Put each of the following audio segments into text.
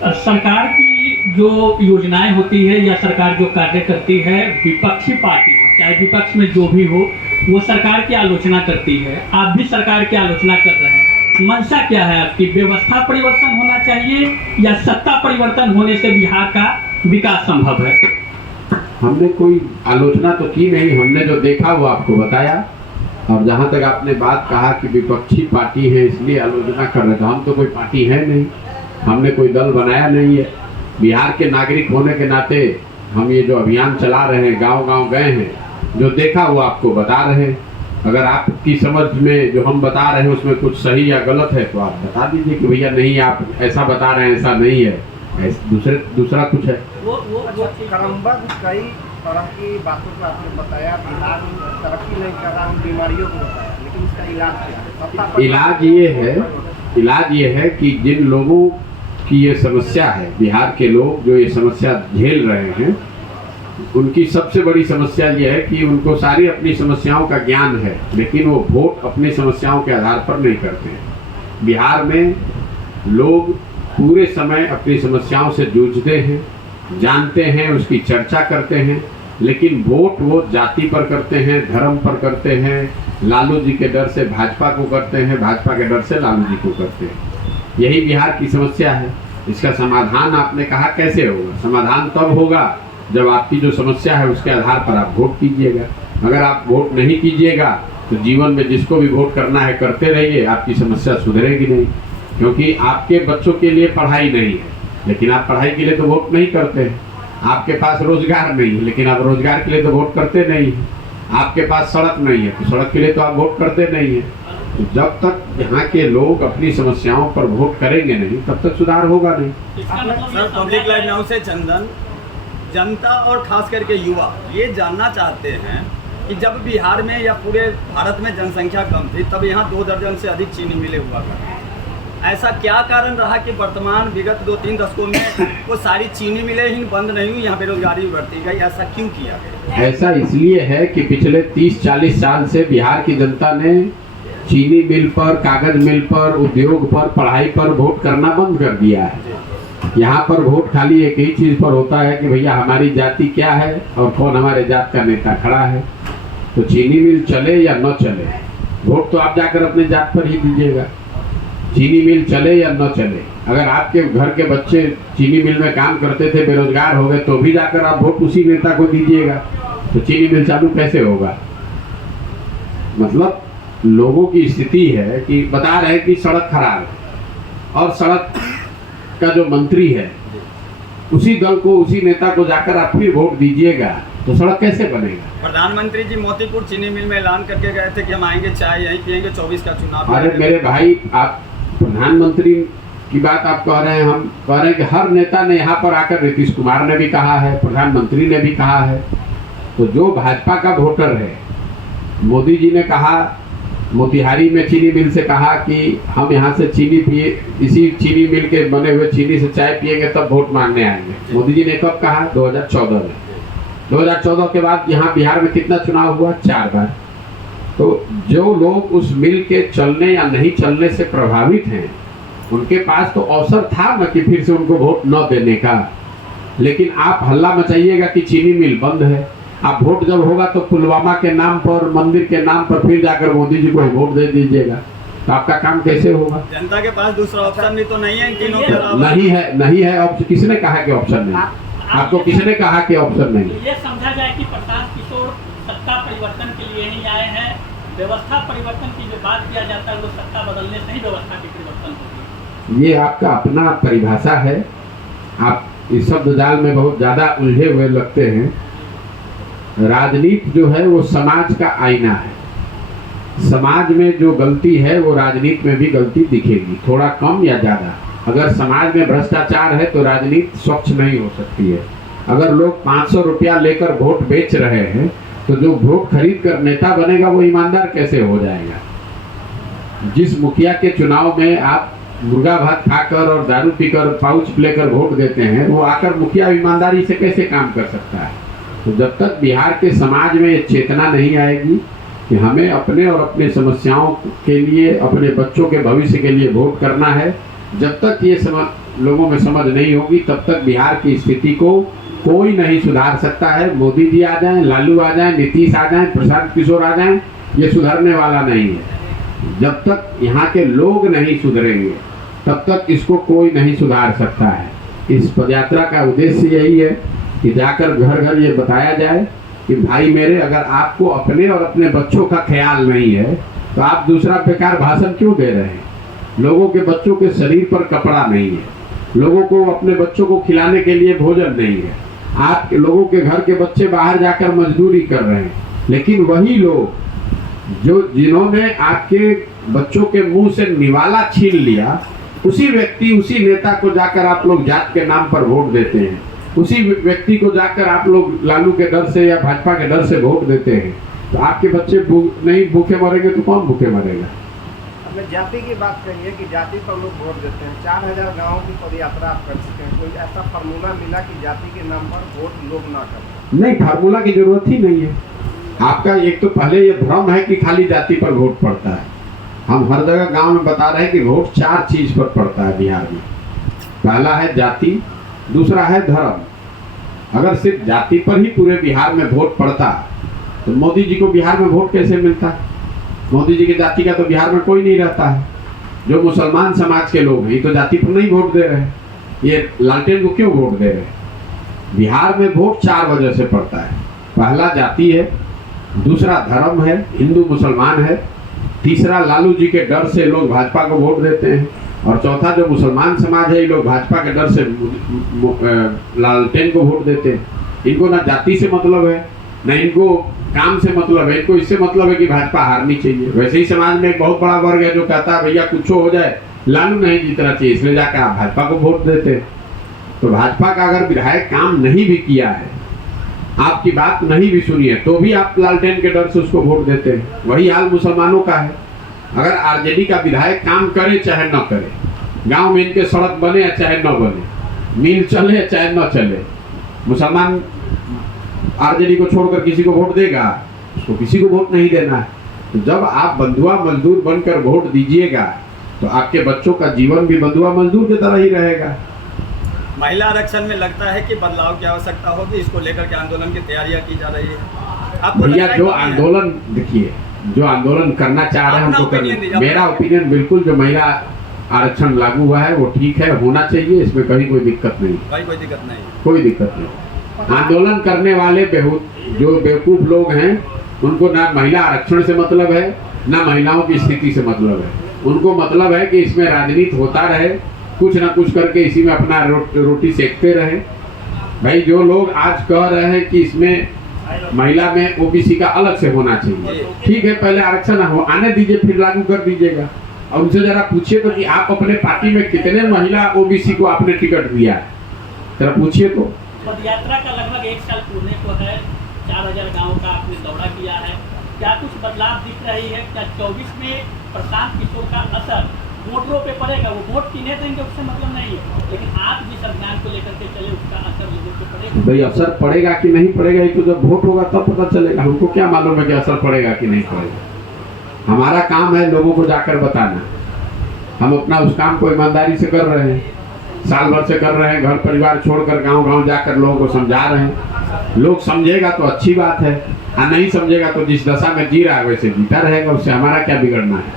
सरकार की जो योजनाएं होती है या सरकार जो कार्य करती है, विपक्षी पार्टी चाहे विपक्ष में जो भी हो वो सरकार की आलोचना करती है। आप भी सरकार की आलोचना कर रहे हैं, मंशा क्या है आपकी? व्यवस्था परिवर्तन होना चाहिए या सत्ता परिवर्तन होने से बिहार का विकास संभव है? हमने कोई आलोचना तो की नहीं, हमने जो देखा वो आपको बताया। और जहाँ तक आपने बात कहा कि विपक्षी पार्टी है इसलिए आलोचना कर रहे, तो हम तो कोई पार्टी है नहीं, हमने कोई दल बनाया नहीं है। बिहार के नागरिक होने के नाते हम ये जो अभियान चला रहे हैं, गांव-गांव गए हैं, जो देखा वो आपको बता रहे हैं। अगर आपकी समझ में जो हम बता रहे हैं उसमें कुछ सही या गलत है तो आप बता दीजिए कि भैया नहीं आप ऐसा बता रहे हैं, ऐसा नहीं है, दूसरा कुछ है। वो क्रमबद्ध कई तरह की बातों को आपने बताया, बिहार तरक्की नहीं कर रहा, उन बीमारियों को बताया, लेकिन इसका इलाज क्या है? इलाज ये है कि जिन लोगों की ये समस्या है, बिहार के लोग जो ये समस्या झेल रहे हैं, उनकी सबसे बड़ी समस्या ये है कि उनको सारी अपनी समस्याओं का ज्ञान है, लेकिन वो वोट अपनी समस्याओं के आधार पर नहीं करते हैं। बिहार में लोग पूरे समय अपनी समस्याओं से जूझते हैं, जानते हैं, उसकी चर्चा करते हैं, लेकिन वोट वो जाति पर करते हैं, धर्म पर करते हैं, लालू जी के डर से भाजपा को करते हैं, भाजपा के डर से लालू जी को करते हैं। यही बिहार की समस्या है। इसका समाधान आपने कहा कैसे होगा? समाधान तब होगा जब आपकी जो समस्या है उसके आधार पर आप वोट कीजिएगा। अगर आप वोट नहीं कीजिएगा तो जीवन में जिसको भी वोट करना है करते रहिए, आपकी समस्या सुधरेगी नहीं। क्योंकि आपके बच्चों के लिए पढ़ाई नहीं है, लेकिन आप पढ़ाई के लिए तो वोट नहीं करते हैं। आपके पास रोजगार नहीं है, लेकिन आप रोजगार के लिए तो वोट करते नहीं हैं। आपके पास सड़क नहीं है तो सड़क के लिए तो आप वोट करते नहीं हैं। तो जब तक यहाँ के लोग अपनी समस्याओं पर वोट करेंगे नहीं, तब तक सुधार होगा नहीं। सर, पब्लिक लाइव नाउ से चंदन, जनता और खास करके युवा ये जानना चाहते हैं कि जब बिहार में या पूरे भारत में जनसंख्या कम थी तब यहाँ 2 दर्जन से अधिक चीनी मिलें हुआ करते। ऐसा क्या कारण रहा कि वर्तमान विगत 2-3 दशकों में वो सारी चीनी मिलें ही बंद नहीं हुई, यहाँ बेरोजगारी बढ़ती गई? ऐसा क्यों किया गया? ऐसा इसलिए है कि पिछले 30-40 साल से बिहार की जनता ने चीनी मिल पर, कागज मिल पर, उद्योग पर, पढ़ाई पर वोट करना बंद कर दिया है। यहाँ पर वोट खाली एक ही चीज़ पर होता है कि भैया हमारी जाति क्या है और कौन हमारे जात का नेता खड़ा है। तो चीनी मिल चले या न चले, वोट तो आप जाकर अपने जात पर ही दीजिएगा। चीनी मिल चले या न चले, अगर आपके घर के बच्चे चीनी मिल में काम करते थे, बेरोजगार हो गए, तो भी जाकर आप वोट उसी नेता को दीजिएगा। तो चीनी मिल चालू कैसे होगा? मतलब लोगों की स्थिति है कि बता रहे हैं कि सड़क खराब है, और सड़क का जो मंत्री है उसी दल को, उसी नेता को जाकर आप फिर वोट दीजिएगा, तो सड़क कैसे बनेगा? प्रधानमंत्री जी मोतीपुर चीनी मिल में ऐलान करके गए थे कि हम आएंगे, चाय यहीं पियेंगे, 24 का चुनाव। अरे मेरे भाई, आप प्रधानमंत्री की बात आप कह रहे हैं, हम कह रहे हैं कि हर नेता ने यहाँ पर आकर, नीतीश कुमार ने भी कहा है, प्रधानमंत्री ने भी कहा है। तो जो भाजपा का वोटर है, मोदी जी ने कहा, मोतिहारी में चीनी मिल से कहा कि हम यहाँ से चीनी पिए, इसी चीनी मिल के बने हुए चीनी से चाय पिएंगे तब वोट मांगने आएंगे। मोदी जी ने कब कहा? 2014 में। 2014 के बाद यहाँ बिहार में कितना चुनाव हुआ? 4 बार। तो जो लोग उस मिल के चलने या नहीं चलने से प्रभावित हैं, उनके पास तो अवसर था ना कि फिर से उनको वोट न देने का। लेकिन आप हल्ला मचाइएगा कि चीनी मिल बंद है। आप वोट जब होगा तो पुलवामा के नाम पर, मंदिर के नाम पर फिर जाकर मोदी जी को वोट दे दीजिएगा, तो आपका काम कैसे होगा? जनता के पास दूसरा ऑप्शन भी तो नहीं है इन तीनों के अलावा? नहीं है ऑप्शन। किसने कहा कि ऑप्शन नहीं? आपको किसने कहा कि ऑप्शन नहीं? ये समझा जाए कि प्रशांत किशोर सत्ता परिवर्तन के लिए ही आए हैं। व्यवस्था परिवर्तन की जो बात किया जाता है वो सत्ता बदलने से ही व्यवस्था की परिवर्तन होती है। ये आपका अपना परिभाषा है। आप इस शब्द जाल में बहुत ज़्यादा उलझे हुए लगते हैं। राजनीति जो है वो समाज का आईना है। समाज में जो गलती है वो राजनीति में भी गलती दिखेगी, थोड़ा कम या ज़्यादा। अगर समाज में भ्रष्टाचार है तो राजनीति स्वच्छ नहीं हो सकती है। अगर लोग 500 रुपया लेकर वोट बेच रहे हैं तो जो वोट खरीद कर नेता बनेगा वो ईमानदार कैसे हो जाएगा? जिस मुखिया के चुनाव में आप मुर्गा भात खाकर और दारू पीकर, पाउच लेकर वोट देते हैं, वो आकर मुखिया ईमानदारी से कैसे काम कर सकता है? तो जब तक बिहार के समाज में ये चेतना नहीं आएगी कि हमें अपने और अपने समस्याओं के लिए, अपने बच्चों के भविष्य के लिए वोट करना है, जब तक लोगों में समझ नहीं होगी तब तक बिहार की स्थिति को कोई नहीं सुधार सकता है। मोदी जी आ जाएं, लालू आ जाएं, नीतीश आ जाएं, प्रशांत किशोर आ जाएं, ये सुधरने वाला नहीं है। जब तक यहाँ के लोग नहीं सुधरेंगे तब तक इसको कोई नहीं सुधार सकता है। इस पदयात्रा का उद्देश्य यही है कि जाकर घर घर ये बताया जाए कि भाई मेरे, अगर आपको अपने और अपने बच्चों का ख्याल नहीं है तो आप दूसरा बेकार भाषण क्यों दे रहे हैं। लोगों के बच्चों के शरीर पर कपड़ा नहीं है, लोगों को अपने बच्चों को खिलाने के लिए भोजन नहीं है, आप लोगों के घर के बच्चे बाहर जाकर मजदूरी कर रहे हैं, लेकिन वही लोग जिन्होंने आपके बच्चों के मुंह से निवाला छीन लिया, उसी व्यक्ति, उसी नेता को जाकर आप लोग जात के नाम पर वोट देते हैं, उसी व्यक्ति को जाकर आप लोग लालू के डर से या भाजपा के डर से वोट देते हैं। तो आपके बच्चे नहीं भूखे मरेंगे तो कौन भूखे मरेगा। आपने जाति की बात कही है कि जाति पर लोग वोट देते हैं। 4000 गाँव की पदयात्रा आप कर चुके हैं, कोई ऐसा फार्मूला मिला कि जाति के नाम पर वोट लोग ना करें? नहीं, फार्मूला की जरूरत ही नहीं है। आपका एक तो पहले ये भ्रम है कि खाली जाति पर वोट पड़ता है। हम हर जगह गांव में बता रहे हैं कि वोट 4 चीज पर पड़ता है बिहार में। पहला है जाति, दूसरा है धर्म। अगर सिर्फ जाति पर ही पूरे बिहार में वोट पड़ता तो मोदी जी को बिहार में वोट कैसे मिलता। मोदी जी की जाति का तो बिहार में कोई नहीं रहता है। जो मुसलमान समाज के लोग हैं ये तो जाति पर नहीं वोट दे रहे हैं, ये लालटेन को क्यों वोट दे रहे हैं। बिहार में वोट 4 वजह से पड़ता है। पहला जाति है, दूसरा धर्म है, हिंदू मुसलमान है, तीसरा लालू जी के डर से लोग भाजपा को वोट देते हैं, और चौथा जो मुसलमान समाज है ये लोग भाजपा के डर से लालटेन को वोट देते हैं। इनको ना जाति से मतलब है, ना इनको काम से मतलब है, इनको इससे मतलब है कि भाजपा हारनी चाहिए। वैसे ही समाज में एक बहुत बड़ा वर्ग है जो कहता है भैया कुछ हो जाए लालू नहीं जीतना चाहिए, इसलिए जाकर आप भाजपा को वोट देते। तो भाजपा का अगर विधायक काम नहीं भी किया है, आपकी बात नहीं भी सुनी है, तो भी आप लालटेन के डर से उसको वोट देते हैं। वही हाल मुसलमानों का है। अगर आरजेडी का विधायक काम करे चाहे न करे, गांव में इनके सड़क बने या चाहे न बने, मिल चले या चाहे न चले, मुसलमान आरजेडी को छोड़कर किसी को वोट देगा? उसको किसी को वोट नहीं देना है। तो जब आप बंधुआ मजदूर बनकर वोट दीजिएगा तो आपके बच्चों का जीवन भी बंधुआ मजदूर की तरह ही रहेगा। महिला आरक्षण में लगता है कि बदलाव की आवश्यकता होगी, इसको लेकर के आंदोलन की तैयारियां की जा रही है। आपको भैया लगता है जो कि आंदोलन, देखिए जो आंदोलन करना चाह रहे हैं अपना हमको opinion करना। दीजिए। मेरा ओपिनियन बिल्कुल जो महिला आरक्षण लागू हुआ है वो ठीक है, होना चाहिए, इसमें कहीं कोई दिक्कत नहीं, भाई कोई दिक्कत नहीं। कोई दिक्कत नहीं। आंदोलन करने वाले जो बेवकूफ लोग हैं उनको ना महिला आरक्षण से मतलब है, ना महिलाओं की स्थिति से मतलब है। उनको मतलब है कि इसमें राजनीति होता रहे, कुछ ना कुछ करके इसी में अपना रोटी सेकते रहे। भाई जो लोग आज कह रहे हैं कि इसमें महिला में ओबीसी का अलग से होना चाहिए, ठीक है, पहले आरक्षण हो आने दीजिए, फिर लागू कर दीजिएगा। और उनसे जरा पूछिए तो कि आप अपने पार्टी में कितने महिला ओबीसी को आपने टिकट दिया है, जरा पूछिए तो। पदयात्रा का लगभग 1 साल पूरे को है, 4000 गाँव का आपने दौरा किया है, क्या कुछ बदलाव दिख रही है? क्या 24 में प्रशांत किशोर का असर वोटरों पे पड़ेगा? वो वोट किन्हें देंगे उससे मतलब नहीं है, लेकिन आप जिस अभियान को लेकर के चले उसका असर लोगों पे पड़ेगा। भाई असर पड़ेगा कि नहीं पड़ेगा ये तो जब वोट होगा तब पता चलेगा। हमको क्या मालूम है कि असर पड़ेगा कि नहीं पड़ेगा। हमारा काम है लोगों को जाकर बताना। हम अपना उस काम को ईमानदारी से कर रहे हैं, साल भर से कर रहे हैं, घर परिवार छोड़कर गांव-गांव जाकर लोगों को समझा रहे हैं। लोग समझेगा तो अच्छी बात है, और नहीं समझेगा तो जिस दशा में जी रहा है वैसे जीता रहेगा, उससे हमारा क्या बिगड़ना है।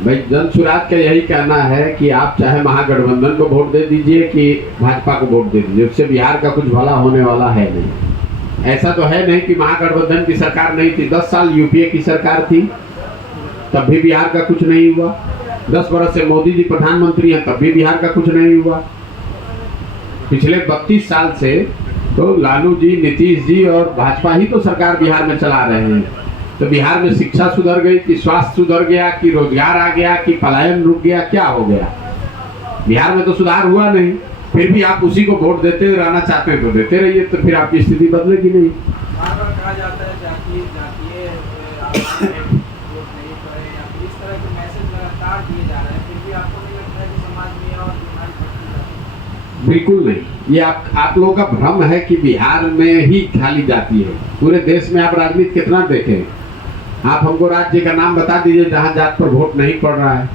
भाई जन सुराज का यही कहना है कि आप चाहे महागठबंधन को वोट दे दीजिए कि भाजपा को वोट दे दीजिए, उससे बिहार का कुछ भला होने वाला है नहीं। ऐसा तो है नहीं कि महागठबंधन की सरकार नहीं थी, 10 साल यूपीए की सरकार थी, तब भी बिहार का कुछ नहीं हुआ। 10 वर्ष से मोदी जी प्रधानमंत्री हैं, तब भी बिहार का कुछ नहीं हुआ। पिछले 32 साल से तो लालू जी, नीतीश जी और भाजपा ही तो सरकार बिहार में चला रहे हैं। तो बिहार में शिक्षा सुधर गई कि स्वास्थ्य सुधर गया कि रोजगार आ गया कि पलायन रुक गया, क्या हो गया? बिहार में तो सुधार हुआ नहीं, फिर भी आप उसी को वोट देते रहना चाहते हैं तो देते रहिए, तो फिर आपकी स्थिति बदलेगी नहीं। कहा जाता है जातीय वोट नहीं पड़े या फिर इस तरह के मैसेज लगातार दिए जा रहे हैं, फिर भी आपको नहीं लगता है कि समाज में और बीमारी बढ़ती है? बिल्कुल नहीं। ये आप लोगों का भ्रम है कि बिहार में ही खाली जाती है। पूरे देश में आप राजनीति कितना देखें। आप हमको राज्य का नाम बता दीजिए जहाँ जात पर वोट नहीं पड़ रहा है।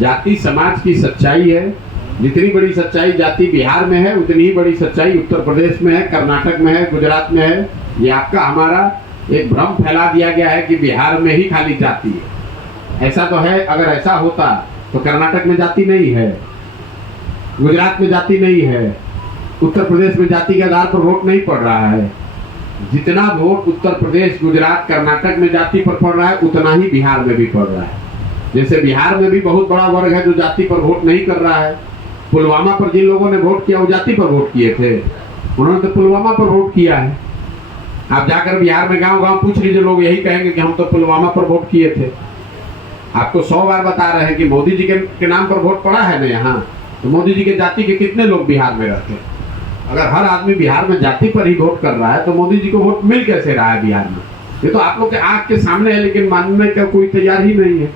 जाति समाज की सच्चाई है। जितनी बड़ी सच्चाई जाति बिहार में है, उतनी ही बड़ी सच्चाई उत्तर प्रदेश में है, कर्नाटक में है, गुजरात में है। ये आपका हमारा एक भ्रम फैला दिया गया है कि बिहार में ही खाली जाति है। ऐसा तो है, अगर ऐसा होता तो कर्नाटक में जाति नहीं है, गुजरात में जाति नहीं है, उत्तर प्रदेश में जाति के आधार पर वोट नहीं पड़ रहा है। जितना वोट उत्तर प्रदेश, गुजरात, कर्नाटक में जाति पर पड़ रहा है, उतना ही बिहार में भी पड़ रहा है। जैसे बिहार में भी बहुत बड़ा वर्ग है जो जाति पर वोट नहीं कर रहा है। पुलवामा पर जिन लोगों ने वोट किया वो जाति पर वोट किए थे, उन्होंने तो पुलवामा पर वोट किया है। आप जाकर बिहार में गांव गांव पूछ लीजिए, लोग यही कहेंगे कि हम तो पुलवामा पर वोट किए थे। आपको 100 बार बता रहे हैं कि मोदी जी के नाम पर वोट पड़ा है ना यहाँ, तो मोदी जी के जाति के कितने लोग बिहार में रहते हैं। अगर हर आदमी बिहार में जाति पर ही वोट कर रहा है तो मोदी जी को वोट मिल कैसे रहा है बिहार में। ये तो आप लोग के आंख के सामने है, लेकिन मानने का कोई तैयार ही नहीं है।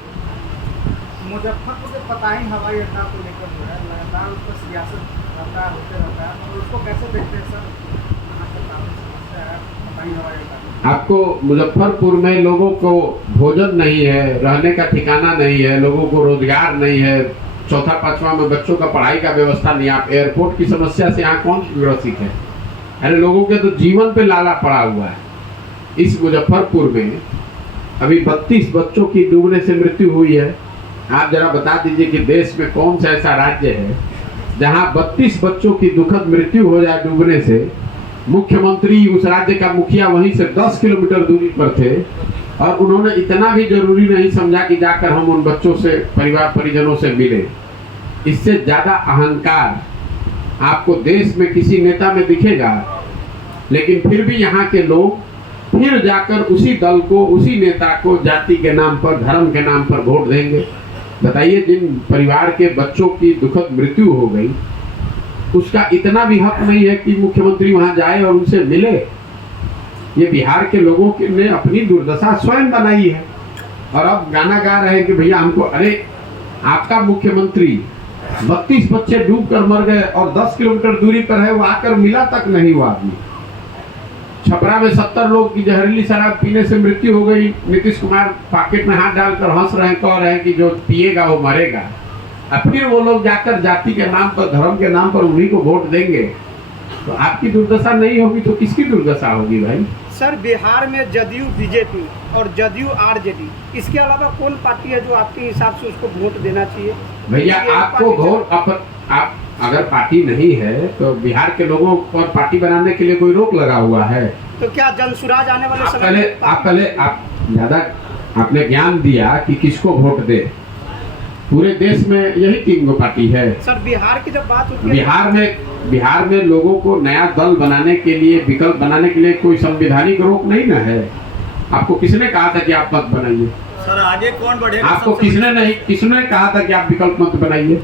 मुजफ्फरपुर के पताही हवाई अड्डा को लेकर जो है लगातार उस पर सियासत होते रहता है, तो उसको कैसे देखते हैं सर? यहाँ पे काफी समस्या है पताही हवाई अड्डा। आपको मुजफ्फरपुर में लोगों को भोजन नहीं है, रहने का ठिकाना नहीं है, लोगों को रोजगार नहीं है, चौथा पांचवा में बच्चों का पढ़ाई का व्यवस्था नहीं। आप एयरपोर्ट की समस्या से यहाँ कौन ग्रसित है? अरे लोगों के तो जीवन पे लाला पड़ा हुआ है। इस मुजफ्फरपुर में अभी 32 बच्चों की डूबने से मृत्यु हुई है। आप जरा बता दीजिए कि देश में कौन सा ऐसा राज्य है जहाँ 32 बच्चों की दुखद मृत्यु हो जाए डूबने से। मुख्यमंत्री, उस राज्य का मुखिया वहीं से 10 किलोमीटर दूरी पर थे और उन्होंने इतना भी जरूरी नहीं समझा कि जाकर हम उन बच्चों से, परिवार परिजनों से मिले। इससे ज्यादा अहंकार आपको देश में किसी नेता में दिखेगा, लेकिन फिर भी यहाँ के लोग फिर जाकर उसी दल को, उसी नेता को जाति के नाम पर, धर्म के नाम पर वोट देंगे। बताइए, जिन परिवार के बच्चों की दुखद मृत्यु हो गई, उसका इतना भी हक नहीं है कि मुख्यमंत्री वहां जाए और उनसे मिले। ये बिहार के लोगों ने अपनी दुर्दशा स्वयं बनाई है और अब गाना गा रहे हैं कि भैया हमको। अरे आपका मुख्यमंत्री 32 बच्चे डूब कर मर गए और 10 किलोमीटर दूरी पर है, वो आकर मिला तक नहीं वो आदमी। छपरा में 70 लोग की जहरीली शराब पीने से मृत्यु हो गई। नीतीश कुमार पॉकेट में हाथ डालकर हंस रहे हैं, कह रहे हैं कि जो पिएगा वो मरेगा। और फिर वो लोग जाकर जाति के नाम पर, धर्म के नाम पर उन्हीं को वोट देंगे। तो आपकी दुर्दशा नहीं होगी तो किसकी दुर्दशा होगी भाई? सर, बिहार में जदयू बीजेपी और जदयू आरजेडी, इसके अलावा कौन पार्टी है जो आपके हिसाब से उसको वोट देना चाहिए? भैया आपको वोट, आप अगर पार्टी नहीं है तो बिहार के लोगों पर पार्टी बनाने के लिए कोई रोक लगा हुआ है? तो क्या जनसुराज आने वाले आप ज्यादा आपने ज्ञान दिया कि किसको वोट दे। पूरे देश में यही 3 पार्टी है। सर, बिहार की जब बात होती है, बिहार में लोगों को नया दल बनाने के लिए, विकल्प बनाने के लिए कोई संवैधानिक रोक नहीं ना है। आपको किसने कहा था कि आप मत बनाइए? सर आगे कौन बढ़ेगा? आपको किसने कहा था कि आप विकल्प मत बनाइए?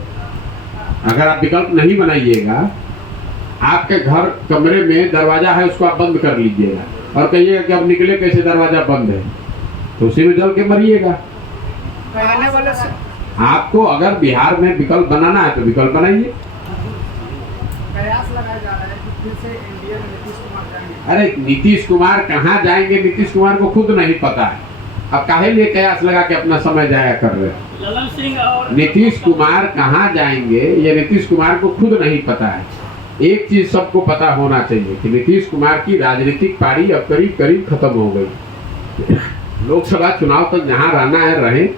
अगर आप विकल्प नहीं बनाइएगा, आपके घर कमरे में दरवाजा है उसको आप बंद कर लीजिएगा और कहिएगा कि अब निकले कैसे, दरवाजा बंद है, तो उसी में जल के मरिएगा। आने वाले आपको अगर बिहार में विकल्प बनाना है तो विकल्प बनाइए। प्रयास लगाया जा रहा है कि फिर से एनडीए में नीतीश कुमार जाएंगे। अरे नीतीश कुमार कहाँ जाएंगे? नीतीश कुमार को खुद नहीं पता है। अब काहे लिए कयास लगा के अपना समय जाया कर रहे हैं? ललन सिंह और नीतीश कुमार कहाँ जाएंगे ये नीतीश कुमार को खुद नहीं पता है। एक चीज सबको पता होना चाहिए कि नीतीश कुमार की राजनीतिक पारी अब करीब करीब खत्म हो गई। लोकसभा चुनाव तक जहाँ रहना है रहे।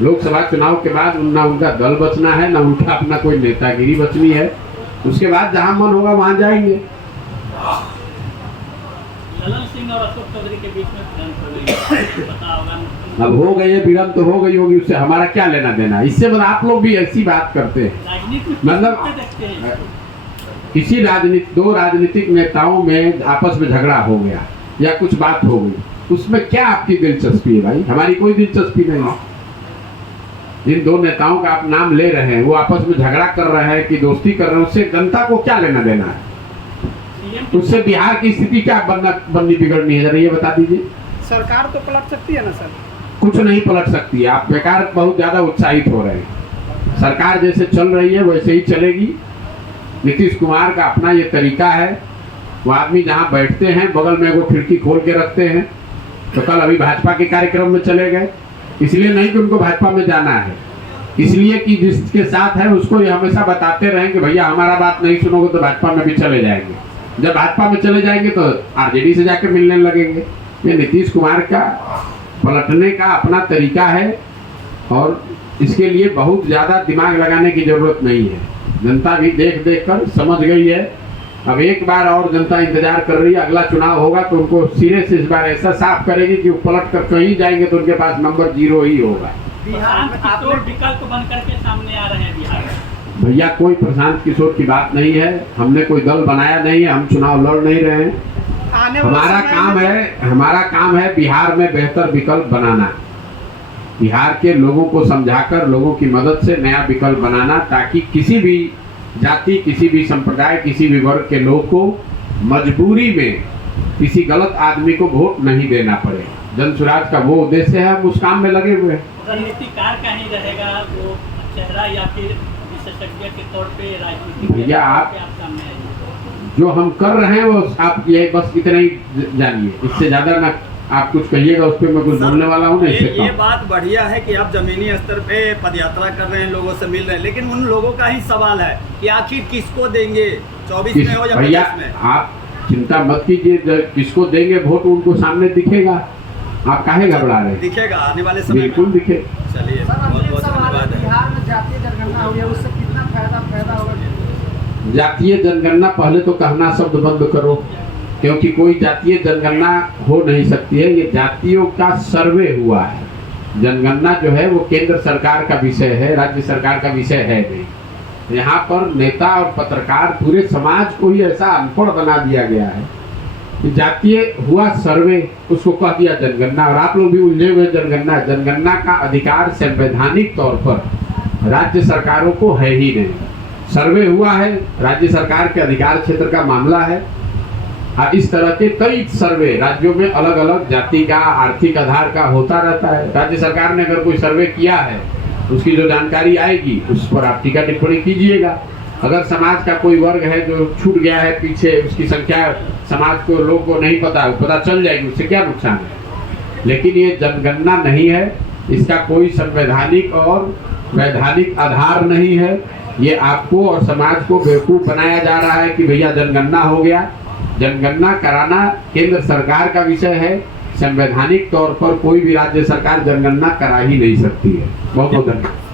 लोकसभा चुनाव के बाद ना उनका दल बचना है, ना उनका अपना कोई नेतागिरी बचनी है। उसके बाद जहाँ मन होगा वहाँ जाएंगे। ललन सिंह और अशोक चौधरी के बीच में भिड़ंत हो गई, पता होगा। अब हो गई है भिड़ंत तो हो गई होगी, उससे हमारा क्या लेना देना? इससे मतलब आप लोग भी ऐसी बात करते हैं। राजनीति मतलब देखते हैं किसी दो राजनीतिक नेताओं में आपस में झगड़ा हो गया या कुछ बात हो गई, उसमें क्या आपकी दिलचस्पी है भाई? हमारी कोई दिलचस्पी नहीं है। जिन 2 नेताओं का आप नाम ले रहे हैं वो आपस में झगड़ा कर रहे हैं कि दोस्ती कर रहे हैं, उससे जनता को क्या लेना देना है? उससे बिहार की स्थिति क्या बननी बिगड़नी है, जरा ये बता दीजिए। सरकार तो पलट सकती है ना सर? कुछ नहीं पलट सकती है। आप बेकार बहुत ज्यादा उत्साहित हो रहे हैं। सरकार जैसे चल रही है वैसे ही चलेगी। नीतीश कुमार का अपना ये तरीका है। वो आदमी जहाँ बैठते हैं बगल में वो खिड़की खोल के रखते हैं। तो कल अभी भाजपा के कार्यक्रम में चले गए, इसलिए नहीं कि उनको भाजपा में जाना है, इसलिए कि जिसके साथ है उसको ये हमेशा बताते रहें कि भैया हमारा बात नहीं सुनोगे तो भाजपा में भी चले जाएंगे। जब भाजपा में चले जाएंगे तो आरजेडी से जाके मिलने लगेंगे। ये नीतीश कुमार का पलटने का अपना तरीका है और इसके लिए बहुत ज़्यादा दिमाग लगाने की जरूरत नहीं है। जनता भी देख देख कर समझ गई है। अब एक बार और जनता इंतजार कर रही है, अगला चुनाव होगा तो उनको सिरे से इस बार ऐसा साफ करेगी कि वो पलट कर कहीं जाएंगे तो उनके पास नंबर 0 ही होगा। बिहार में आपने विकल्प बन करके सामने आ रहे हैं बिहार में। भैया कोई प्रशांत किशोर की बात नहीं है, हमने कोई दल बनाया नहीं है, हम चुनाव लड़ नहीं रहे हैं। आने वाले हमारा काम है बिहार में बेहतर विकल्प बनाना, बिहार के लोगों को समझाकर लोगों की मदद से नया विकल्प बनाना, ताकि किसी भी जाति, किसी भी संप्रदाय, किसी भी वर्ग के लोग को मजबूरी में किसी गलत आदमी को वोट नहीं देना पड़े। जन सुराज का वो उद्देश्य है, हम उस काम में लगे हुए हैं। रणनीतिकार का ही रहेगा वो चेहरा या फिर विशेषज्ञ के तौर पे राजनीति भैया आप सामने आइए। जो हम कर रहे हैं वो आप ये बस इतना ही जानिए, इससे ज्यादा ना आप कुछ कहिएगा, उस पर मैं कुछ बोलने वाला हूँ ना। ये बात बढ़िया है कि आप जमीनी स्तर पे पदयात्रा कर रहे हैं, लोगों से मिल रहे हैं, लेकिन उन लोगों का ही सवाल है कि आखिर किसको देंगे, 24 में हो या 25 में। आप चिंता मत कीजिए, किसको देंगे वोट उनको सामने दिखेगा, आप काहे घबरा रहे हैं? दिखेगा आने वाले समय में, बिल्कुल दिखे। चलिए सर बहुत अंतिम बहुत सवाल है, धन्यवाद है। बिहार में जातीय जनगणना हुई है, उससे कितना फायदा होगा? जातीय जनगणना पहले तो कहना शब्द बंद करो, क्योंकि कोई जातीय जनगणना हो नहीं सकती है। ये जातियों का सर्वे हुआ है। जनगणना जो है वो केंद्र सरकार का विषय है, राज्य सरकार का विषय है नहीं। यहाँ पर नेता और पत्रकार पूरे समाज को ही ऐसा अनपढ़ बना दिया गया है कि जातीय हुआ सर्वे, उसको कह दिया जनगणना। और आप लोग भी उलझे हुए जनगणना का अधिकार संवैधानिक तौर पर राज्य सरकारों को है ही नहीं। सर्वे हुआ है, राज्य सरकार के अधिकार क्षेत्र का मामला है। इस तरह के कई सर्वे राज्यों में अलग अलग जाति का, आर्थिक आधार का होता रहता है। राज्य सरकार ने अगर कोई सर्वे किया है, उसकी जो जानकारी आएगी उस पर आप टीका टिप्पणी कीजिएगा। अगर समाज का कोई वर्ग है जो छूट गया है पीछे, उसकी संख्या समाज को, लोग को नहीं पता, पता चल जाएगी, उससे क्या नुकसान है। लेकिन ये जनगणना नहीं है, इसका कोई संवैधानिक और वैधानिक आधार नहीं है। ये आपको और समाज को बेवकूफ़ बनाया जा रहा है कि भैया जनगणना हो गया। जनगणना कराना केंद्र सरकार का विषय है। संवैधानिक तौर पर कोई भी राज्य सरकार जनगणना करा ही नहीं सकती है। बहुत बहुत धन्यवाद।